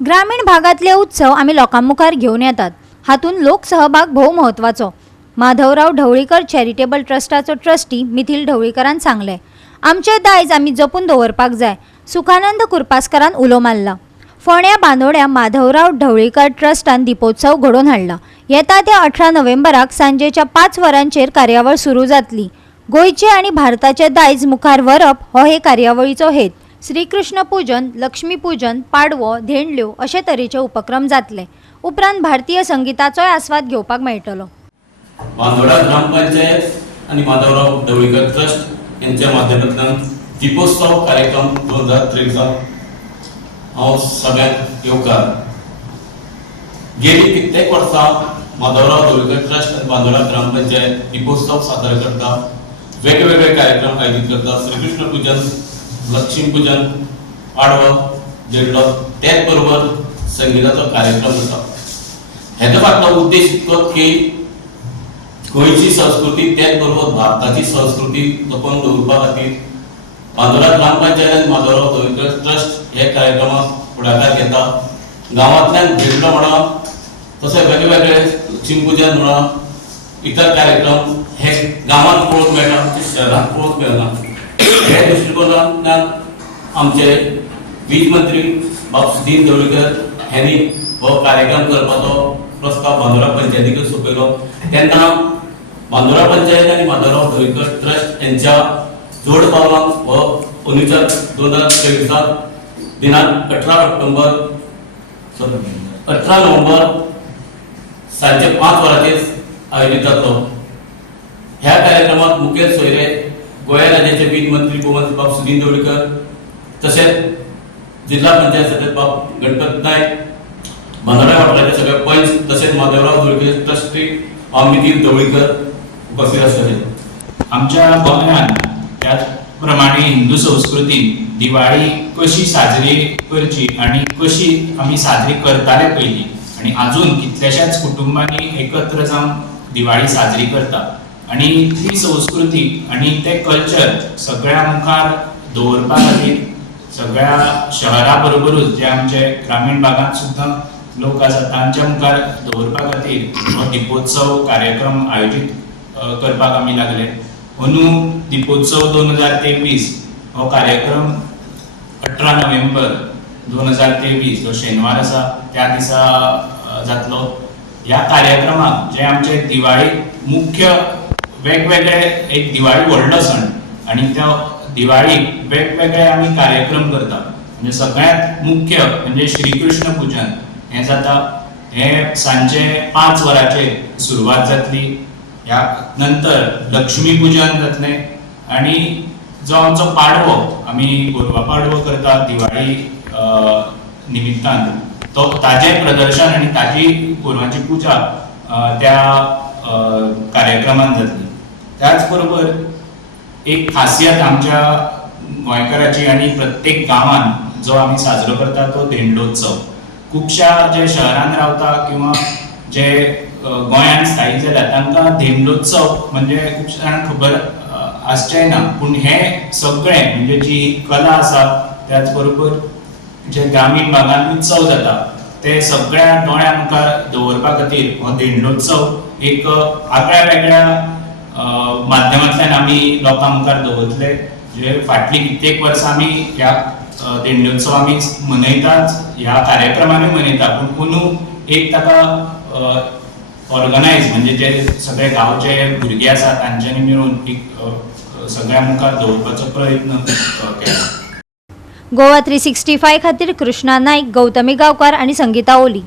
ग्रामीण भागातले उत्सव आम्ही लोकांमुखार घेऊन येतात. हातून लोकसहभाग भोव महत्वाचो. माधवराव ढवळीकर चॅरिटेबल ट्रस्टाचो ट्रस्टी मिथिल ढवळीकरान सांगले, आमचे दायज आमी जपून दवरपाक जाय. सुखानंद कुरपासकरान उलो मारला. फोंड्या बांदोड्या माधवराव ढवळीकर ट्रस्टान दिपोत्सव घडोवन हाडला. येता त्या 18 नोव्हेंबराक सांजेच्या 5 वरांचेर कार्यावळ सुरू जातली. गोयचे आणि भारताचे दायज मुखार व्हरप हो हे कार्यावळीचो हेत. श्रीकृष्ण पूजन, लक्ष्मी पूजन, पाडवो, धेंडल्यो अशे तरेचे उपक्रम जातले. उपरांत भारतीय संगीताचोय आस्वाद घेवपाक मेळटलो. बांदोडा ग्रामपंचायत आणि माधवराव ढवळीकर ट्रस्ट यांच्या माध्यमातून दीपोत्सव कार्यक्रम 2023 हांव सगळ्यांक येवकार. गेली कित्येक वर्सां माधवराव ढवळीकर ट्रस्ट आणि बांदोडा ग्रामपंचायत दीपोत्सव सादर करता. वेगवेगळे कार्यक्रम आयोजित करता. श्रीकृष्ण पूजन, लक्ष्मी पूजन, पाडवो, देडलो, त्याच बरोबर संगीताचो कार्यक्रम जाता. हेजो फाटलो उद्देश इतको की गोंयची संस्कृती त्याच बरोबर भारताची संस्कृती जपून दवरपा खातीर बांदोडा ग्रामपंचायत आनी माधवराव ढवळीकर ट्रस्ट हे कार्यक्रमाक फुडाकार घेता. गांवांतल्यान भेटलो म्हणा तशें वेगवेगळे लक्ष्मी पूजन म्हणा इतर कार्यक्रम हे गांवांत पळोवंक मेळटा, शहरांत पळोवंक मेळना. हे दृश्टिकोनांतल्यान आमचे वीज मंत्री बाब सुदीन ढवळीकर हांणी हो कार्यक्रम करपाचो प्रस्ताव बांदोडा पंचायतीक सोपयलो. तेन्ना बांदोडा पंचायत आणि माधवराव ढवळीकर ट्रस्ट यांच्या जोड पावलांक हो अनुचर 2023 दिनांक 18 नोव्हेंबर सांजे 5 वरांचेर आयोजित जातलो. ह्या कार्यक्रमात मुखेल सोयरे गोंय राज्याचे वीज मंत्री बाब सुदीन ढवळीकर, तसेच जिल्हा पंचायत सदस्य बाब गणपत नायक, बांदोडा वाठाराचे सगळे पंच तसेच माधवराव ढवळीकर ट्रस्टी बाब मिथिल ढवळीकर उपस्थित आसतले. आमच्या गोंयांत त्याच प्रमाणे हिंदू संस्कृतीन दिवाळी कशी साजरी करची आणि कशी आमी साजरी करताले पयलीं आणि अजून कितल्याशाच कुटुंबांनी एकत्र जावन दिवाळी साजरी करता आणि ती संस्कृती आणि ते कल्चर सगळ्या मुखार दवरपा खातीर सगळ्या शहरा बरोबरूच जे आमचे ग्रामीण भागांत सुद्दां लोक आसात तांच्या मुखार दवरपा खातीर हो दीपोत्सव कार्यक्रम आयोजीत करपाक आमी लागले. अंदू दीपोत्सव 2023 हो कार्यक्रम 18 नोव्हेंबर 2023 जो शेनवार आसा त्या दिसा जातलो. ह्या कार्यक्रमाक जे आमचे दिवाळी मुख्य वेगवेगळे एक दिवाळी व्हडलो सण आणि त्या दिवाळीक वेगवेगळे आमी कार्यक्रम करता. म्हणजे सगळ्यात मुख्य म्हणजे श्रीकृष्ण पूजन हे जाता. हे सांजे 5 वरांचेर सुरवात जातली. ह्या नंतर लक्ष्मी पूजन जातले आणि जो आमचो पाडवो आमी गोरवा पाडवो करता दिवाळी निमित्तान तो ताजे प्रदर्शन आणि ताजी गोरवांची पूजा त्या कार्यक्रमान जातली. त्याच बरोबर एक खासियत आमच्या गोंयकाराची आणि प्रत्येक गांवांत जो आमी साजरो करता तो धेंडलोत्सव. खुबशा जे शहरांत रावता किंवा जे गोंयांत स्थायीक जाल्यात तांकां धेंडलोत्सव म्हणजे खुबशे जाणांक खबर आसचें ना, पूण हे सगळे म्हणजे जी कला आसा त्याच बरोबर जे ग्रामीण भागांत उत्सव जाता ते सगळ्या दोळ्या मुखार दवरपा खातीर हो धेंडलोत्सव एक आगळ्या वेगळ्या माध्यमांतल्यान आमी लोकां मुखार दवरतले. जे फाटली कित्येक वर्सां आमी ह्या धेंडलोत्सव आमी मनयतात, ह्या कार्यक्रमांनी मनयता, पूण अंदू एक ताका ऑर्गनायज म्हणजे जे सगळे गांवचे भुरगे आसात तांच्यांनी मेळून एक सगळ्या मुखार दवरपाचो प्रयत्न केला. गोवा 365 खातीर कृष्णा नाईक, गौतमी गांवकार आणि संगीता ओली.